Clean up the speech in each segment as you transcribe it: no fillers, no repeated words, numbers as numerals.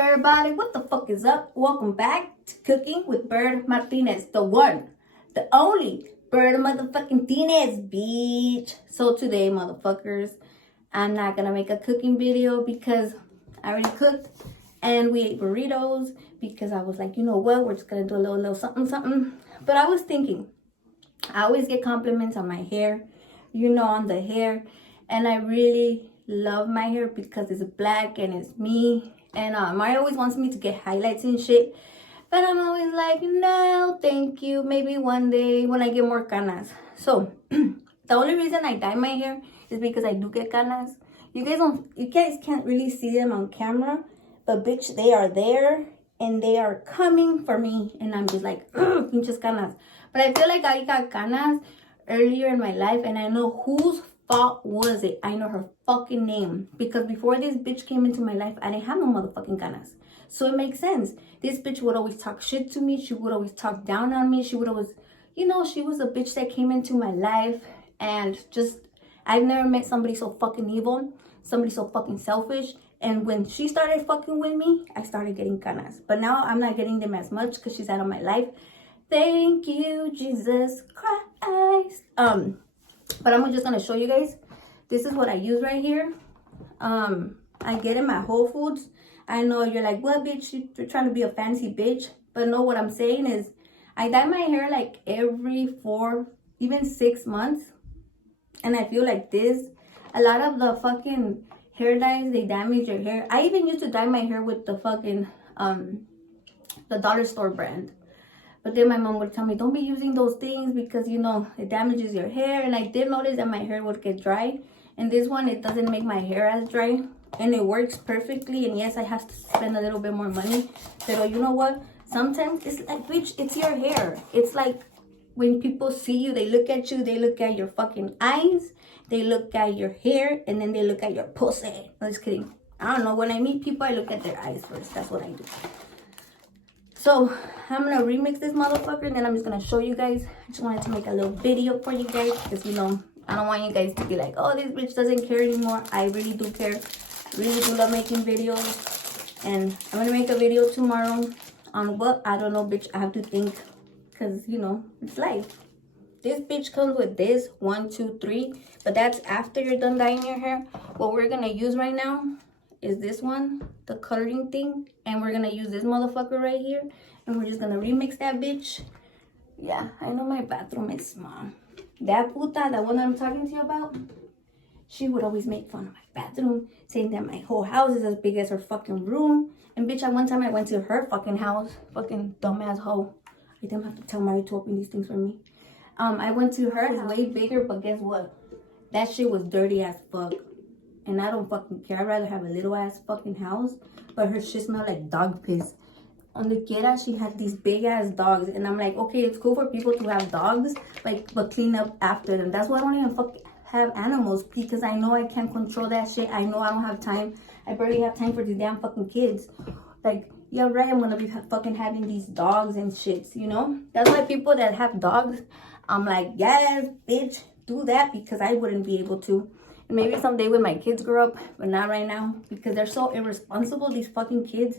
everybody? What the fuck is up? Welcome back to Cooking with Bird Martinez, the one, the only Bird motherfucking Martinez, bitch. So today, motherfuckers, I'm not gonna make a cooking video because I already cooked and we ate burritos because I was like, you know what, we're just gonna do a little something. But I was thinking, I always get compliments on my hair, on the hair, and I really love my hair because it's black and it's me. And Mario always wants me to get highlights and shit, but I'm always like, no, thank you. Maybe one day when I get more canas. So the only reason I dye my hair is because I do get canas. You guys can't really see them on camera, but bitch, they are there and they are coming for me, and I'm just like, pinches canas. But I feel like I got canas earlier in my life, and I know whose fault was it. I know her fucking name, because before this bitch came into my life, I didn't have no motherfucking canas. So it makes sense. This bitch would always talk shit to me. She would always talk down on me. She would always, she was a bitch that came into my life, and just, I've never met somebody so fucking evil, somebody so fucking selfish. And when she started fucking with me, I started getting canas. But now I'm not getting them as much because she's out of my life. Thank you, Jesus Christ. But I'm just gonna show you guys. This is what I use right here. I get in my Whole Foods. I know you're like, what, bitch? You're trying to be a fancy bitch. But no, what I'm saying is, I dye my hair like every 4, even 6 months. And I feel like this. A lot of the fucking hair dyes, they damage your hair. I even used to dye my hair with the fucking, the dollar store brand. But then my mom would tell me, don't be using those things because, it damages your hair. And I did notice that my hair would get dry. And this one, it doesn't make my hair as dry. And it works perfectly. And yes, I have to spend a little bit more money. But you know what? Sometimes it's like, bitch, it's your hair. It's like when people see you, they look at you, they look at your fucking eyes. They look at your hair. And then they look at your pussy. No, just kidding. I don't know. When I meet people, I look at their eyes first. That's what I do. So I'm gonna remix this motherfucker, and then I'm just gonna show you guys. I just wanted to make a little video for you guys because I don't want you guys to be like, oh, this bitch doesn't care anymore. I really do care. I really do love making videos, and I'm gonna make a video tomorrow on what, I don't know, bitch. I have to think because it's life. This bitch comes with this 1, 2, 3, but that's after you're done dyeing your hair. What we're gonna use right now is this one, the coloring thing, and we're gonna use this motherfucker right here, and we're just gonna remix that bitch. Yeah, I know my bathroom is small. That puta, that one that I'm talking to you about, she would always make fun of my bathroom, saying that my whole house is as big as her fucking room. And bitch, at one time I went to her fucking house, fucking dumbass hoe. I don't have to tell Mari to open these things for me. I went to her, it's way bigger, but guess what? That shit was dirty as fuck. And I don't fucking care. I'd rather have a little ass fucking house. But her shit smelled like dog piss. On the Kera, she had these big ass dogs. And I'm like, okay, it's cool for people to have dogs, but clean up after them. That's why I don't even have animals, because I know I can't control that shit. I know I don't have time. I barely have time for these damn fucking kids. Like, yeah, right, I'm gonna be fucking having these dogs and shits, That's why people that have dogs, I'm like, yes, bitch, do that, because I wouldn't be able to. And maybe someday when my kids grow up, but not right now, because they're so irresponsible. These fucking kids,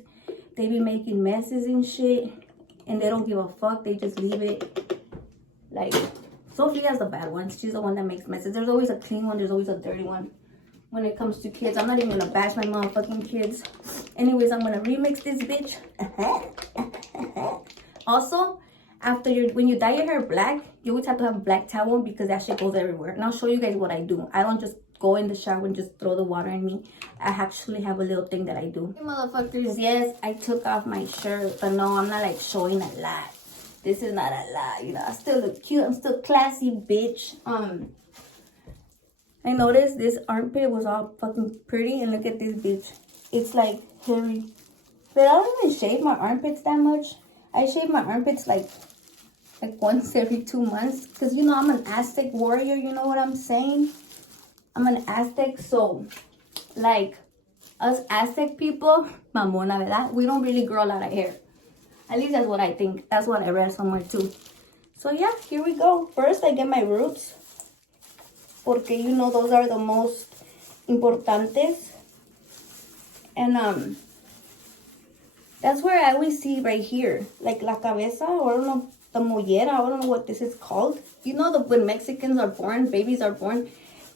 they be making messes and shit, and they don't give a fuck. They just leave it. Like, Sophia's the bad one. She's the one that makes messes. There's always a clean one. There's always a dirty one when it comes to kids. I'm not even gonna bash my motherfucking kids. Anyways, I'm gonna remix this bitch. Also, when you dye your hair black, you always have to have a black towel because that shit goes everywhere. And I'll show you guys what I do. I don't just go in the shower and just throw the water in me. I actually have a little thing that I do. Hey, motherfuckers, yes, I took off my shirt, but no, I'm not like showing a lot. This is not a lot, I still look cute. I'm still classy, bitch. I noticed this armpit was all fucking pretty, and look at this bitch. It's like hairy. But I don't even shave my armpits that much. I shave my armpits like once every 2 months, because I'm an Aztec warrior. You know what I'm saying? I'm an Aztec, so like us Aztec people, mamona, ¿verdad? We don't really grow a lot of hair. At least that's what I think. That's what I read somewhere too. So yeah, here we go. First, I get my roots, porque those are the most importantes. And That's where I always see right here, like la cabeza, or I don't know, the mollera, I don't know what this is called. You know, when Mexicans are born, babies are born,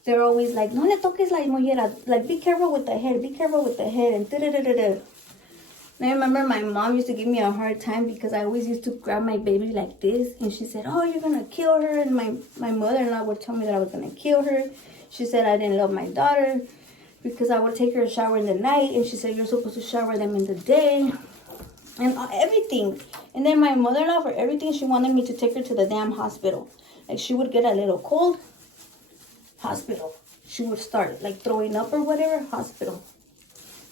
they're always like, no le toques la mollera, like be careful with the head, be careful with the head, and da-da-da-da-da. And I remember my mom used to give me a hard time because I always used to grab my baby like this, and she said, oh, you're gonna kill her, and my mother-in-law would tell me that I was gonna kill her. She said I didn't love my daughter because I would take her a shower in the night, and she said you're supposed to shower them in the day. And everything. And then my mother-in-law, for everything, she wanted me to take her to the damn hospital. Like, she would get a little cold, hospital. She would start, like, throwing up or whatever, hospital.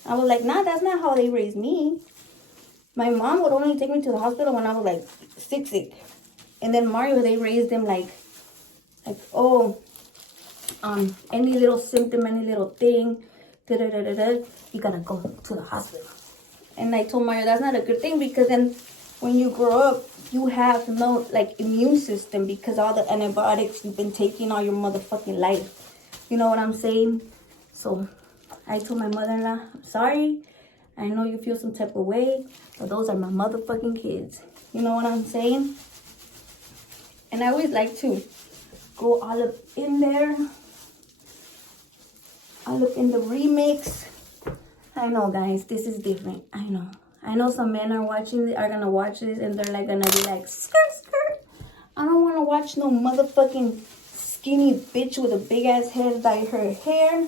I was like, nah, that's not how they raised me. My mom would only take me to the hospital when I was, like, sick. And then Mario, they raised him, like, any little symptom, any little thing, you gotta go to the hospital. And I told Mario that's not a good thing because then when you grow up, you have no like immune system because all the antibiotics you've been taking all your motherfucking life. You know what I'm saying? So I told my mother-in-law, I'm sorry. I know you feel some type of way, but those are my motherfucking kids. You know what I'm saying? And I always like to go all up in there. All up in the remix. I know, guys, this is different. I know some men are gonna watch this and they're like gonna be like, skirt. I don't wanna watch no motherfucking skinny bitch with a big ass head dye her hair.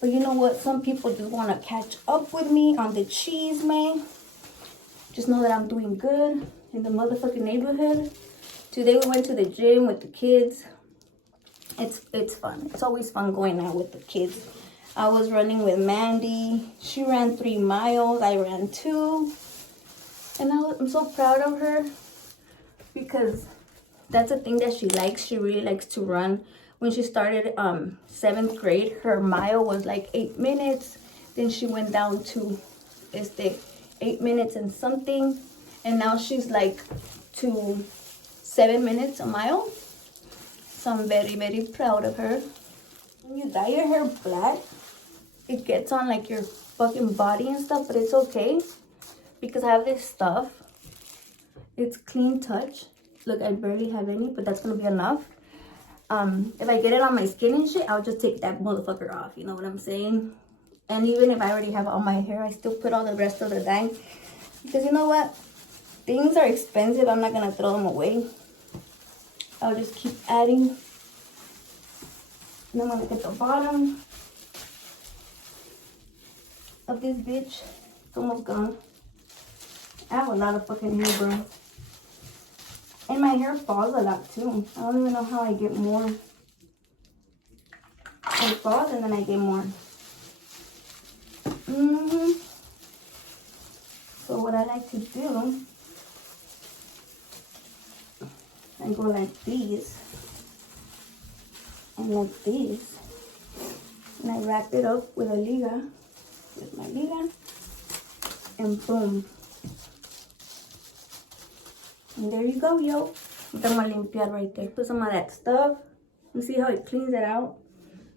But you know what? Some people just wanna catch up with me on the cheese, man. Just know that I'm doing good in the motherfucking neighborhood. Today we went to the gym with the kids. It's fun. It's always fun going out with the kids. I was running with Mandy. She ran 3 miles. I ran 2. And I'm so proud of her because that's a thing that she likes. She really likes to run. When she started 7th grade, her mile was like 8 minutes. Then she went down to 8 minutes and something. And now she's like to 7 minutes a mile. So I'm very, very proud of her. When you dye your hair black, it gets on like your fucking body and stuff, but it's okay because I have this stuff. It's Clean Touch. Look, I barely have any, but that's gonna be enough. If I get it on my skin and shit, I'll just take that motherfucker off. You know what I'm saying? And even if I already have all my hair, I still put all the rest of the dye because you know what? Things are expensive. I'm not gonna throw them away. I'll just keep adding. And I'm gonna get the bottom of this bitch. It's almost gone. I have a lot of fucking hair, bro. And my hair falls a lot too. I don't even know how I get more. It falls and then I get more. So what I like to do, I go like these. And like this. And I wrap it up with a liga. With my liga. And boom. And there you go, yo. I'm gonna limpiar right there. Put some of that stuff. You see how it cleans it out?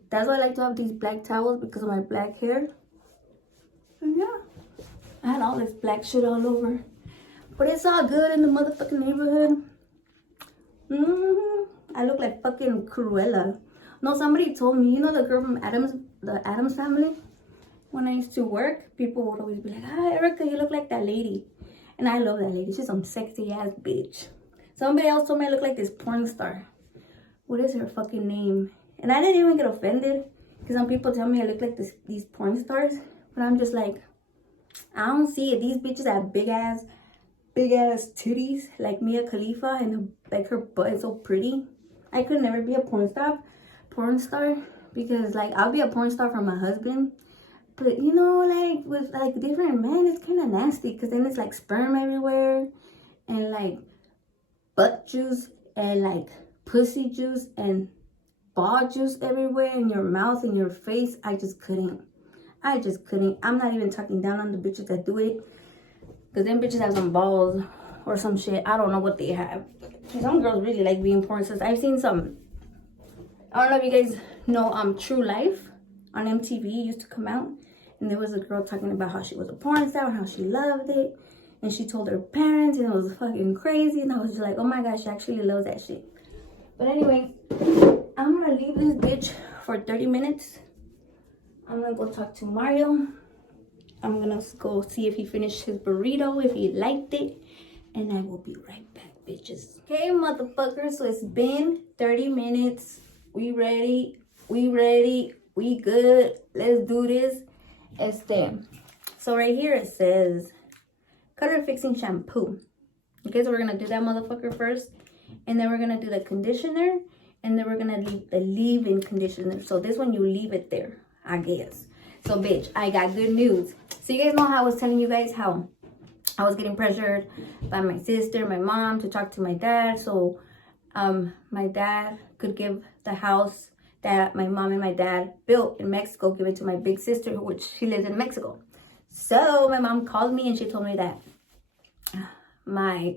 That's why I like to have these black towels because of my black hair. And yeah. I had all this black shit all over. But it's all good in the motherfucking neighborhood. I look like fucking Cruella. No, somebody told me, you know the girl from the Addams family? When I used to work, people would always be like, ah, Erica, you look like that lady. And I love that lady. She's some sexy ass bitch. Somebody else told me I look like this porn star. What is her fucking name? And I didn't even get offended. Because some people tell me I look like these porn stars. But I'm just like, I don't see it. These bitches have big ass titties. Like Mia Khalifa. And like her butt is so pretty. I could never be a porn star. Because like I'll be a porn star for my husband. But you know, like with like different men, it's kind of nasty because then it's like sperm everywhere and like butt juice and like pussy juice and ball juice everywhere in your mouth and your face. I just couldn't. I'm not even talking down on the bitches that do it because them bitches have some balls or some shit. I don't know what they have. Some girls really like being porn stars. I've seen some. I don't know if you guys know True Life on MTV used to come out. And there was a girl talking about how she was a porn star and how she loved it. and she told her parents, and it was fucking crazy. And I was just like, oh my gosh, she actually loves that shit. But anyway, I'm gonna leave this bitch for 30 minutes. I'm gonna go talk to Mario. I'm gonna go see if he finished his burrito, if he liked it, and I will be right back, bitches. Okay, motherfuckers, so it's been 30 minutes. We ready, we good. Let's do this. So right here it says color fixing shampoo. Okay, so we're gonna do that motherfucker first, and then we're gonna do the conditioner, and then we're gonna leave the leave-in conditioner. So this one, you leave it there, I guess. So bitch, I got good news. So you guys know how I was telling you guys how I was getting pressured by my sister, my mom, to talk to my dad, so my dad could give the house that my mom and my dad built in Mexico, give it to my big sister, which she lives in Mexico. So my mom called me and she told me that my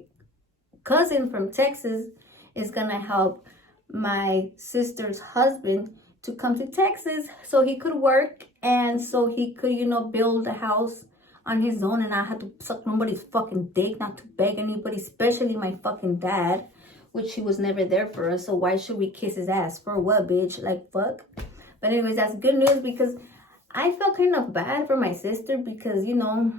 cousin from Texas is gonna help my sister's husband to come to Texas so he could work and so he could, you know, build a house on his own, and I had to suck nobody's fucking dick, not to beg anybody, especially my fucking dad, which he was never there for us. So why should we kiss his ass? For what, bitch? Like, fuck. But anyways, that's good news, because I felt kind of bad for my sister because, you know,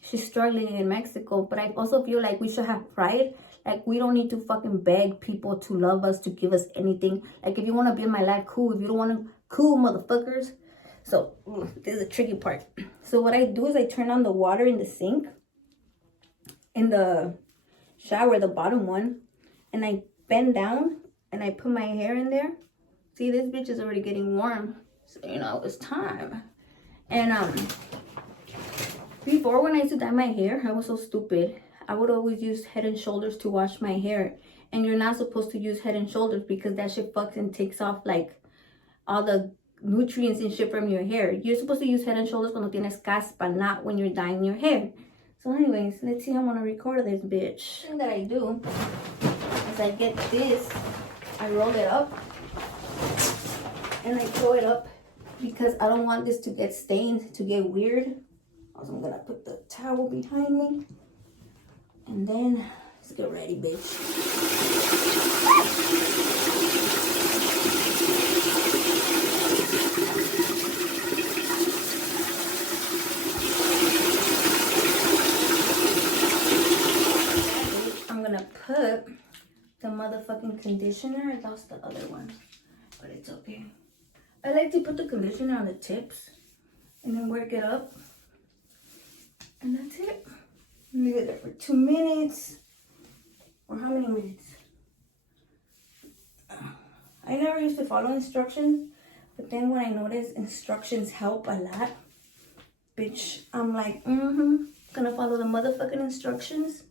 she's struggling in Mexico. But I also feel like we should have pride. Like, we don't need to fucking beg people to love us, to give us anything. Like, if you want to be in my life, cool. If you don't want to, cool, motherfuckers. So this is the tricky part. So what I do is I turn on the water in the sink, in the shower, the bottom one, and I bend down and I put my hair in there. See, this bitch is already getting warm, so you know it's time. And before, when I used to dye my hair, I was so stupid. I would always use Head and Shoulders to wash my hair, and you're not supposed to use Head and Shoulders because that shit fucks and takes off like all the nutrients and shit from your hair. You're supposed to use Head and Shoulders cuando tienes caspa, not when you're dyeing your hair. So anyways, let's see how I'm gonna record this bitch. The thing that I do is I get this, I roll it up, and I throw it up because I don't want this to get stained, to get weird. Also, I'm gonna put the towel behind me, and then let's get ready, bitch. Put the motherfucking conditioner. I lost the other one, but it's okay. I like to put the conditioner on the tips and then work it up, and that's it. Leave it there for 2 minutes, or how many minutes? I never used to follow instructions, but then when I noticed instructions help a lot, bitch, I'm like, gonna follow the motherfucking instructions.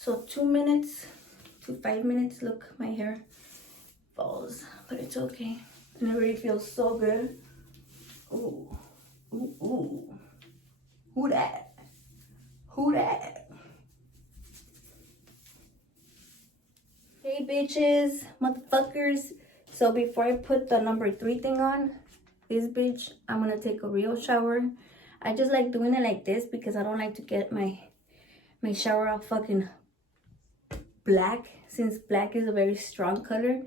So 2 minutes to 5 minutes. Look, my hair falls, but it's okay. And it already feels so good. Ooh, ooh, ooh. Who that? Who that? Hey, bitches, motherfuckers. So before I put the number 3 thing on, this bitch, I'm gonna take a real shower. I just like doing it like this because I don't like to get my shower all fucking black, since black is a very strong color.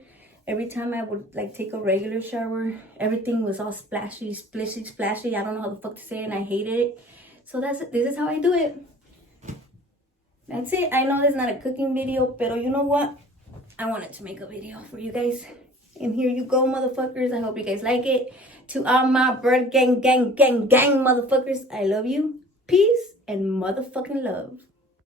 Every time I would like take a regular shower, everything was all splashy, splishy, splashy. I don't know how the fuck to say it, and I hated it. So this is how I do it. That's it. I know this is not a cooking video, but you know what? I wanted to make a video for you guys. And here you go, motherfuckers. I hope you guys like it. To all my bird gang, gang, gang, gang motherfuckers, I love you. Peace and motherfucking love.